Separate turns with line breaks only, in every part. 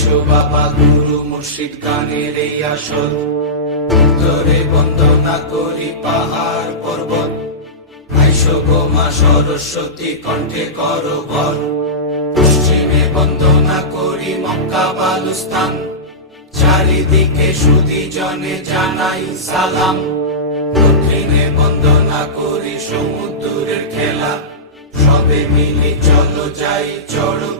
আইসো বাবা গুরু মুর্শিদ গানের এই আসর। উত্তরে বন্দনা করি পাহাড় পর্বত। আইসো মা সরস্বতী, কণ্ঠে করো ভর পশ্চিমে বন্দনা করি মক্কা বালুস্তান চারিদিকে সুদি জনে জানাই সালাম। দক্ষিণে বন্দনা করি সমুদ্রের খেলা। সবে মিলে চলো যাই চড়কের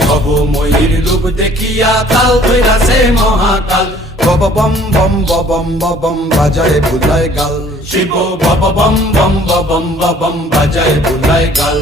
ভবময়ীর রূপ দেখিয়া তাল ধৈরাছে মহাকাল। বব বম বম বম বম বাজায় বুলায় গাল।
শিব বব বম বম বম বম বাজায় বুলায় গাল।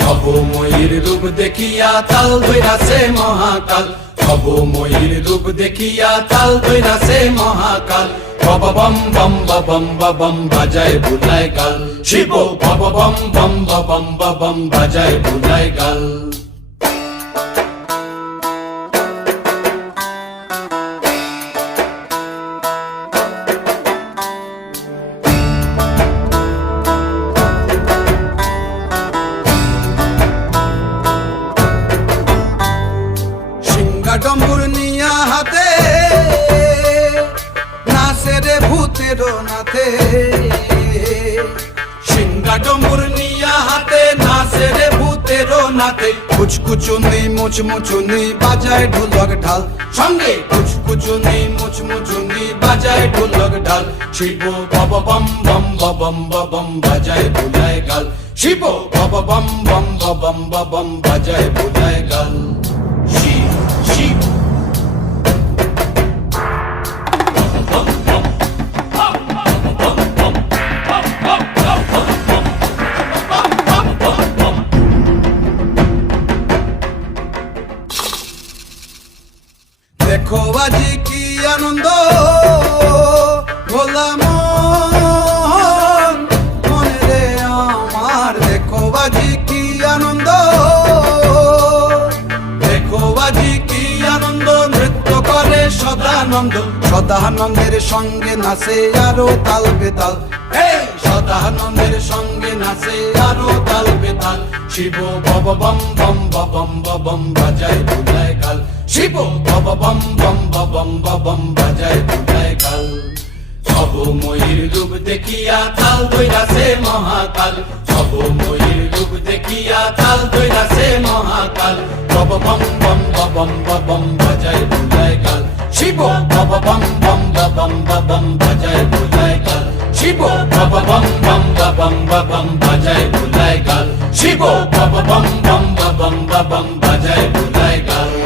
ভবময়ীর রূপ দেখিয়া তাল ধৈরাছে মহাকাল। ভবময়ীর রূপ দেখিয়া তাল ধৈরাছে মহাকাল। বব বম বম বম বম বাজায় বুলায় গাল। শিব বব বম বম বম বম বাজায় বুলায় গাল।
ভূতের নাথে সিংহা ডম্বুর নিয়া হাতে নাচে রে ভূতের নাথে কুচকুচুনি, মুচমুচুনি, বাজায় ঢোলক ঢাল।
সঙ্গে
কুচকুচুনি, মুচমুচুনি, বাজায় ঢোলক ঢাল।
শিব বব বম বম বম বম বাজায় বুলায় গাল। শিব বব বম বম বম বম বাজায় বুলায় গাল।
আজি কি আনন্দ? ভোলা মন রে আমার দেখো আজি কি আনন্দ? দেখো আজি কি আনন্দ, নৃত্য করে সদানন্দ। সদানন্দের সঙ্গে নাচে আরও তাল বেতাল। এই সদানন্দের সঙ্গে নাচে আরও তাল বেতাল।
শিব বব বম বম বম বম বাজায় গাল শিব বব বম বম বম বম বাজায় গাল সব ময়ূর রূপ দেখিয়া তাল দৈরাছে মহাকাল। সব ময়ূর রূপ দেখিয়া তাল দৈরাছে মহাকাল। বব বম বম বম বম বাজায় বুলায় গাল শিব বব বম বম বম বম বাজায় বুলায় গাল শিব বাবা বম বম বম বম বাজায় ভুলায় গাল শিব বাবা বম বম বম বম বাজায় ভুলায় গাল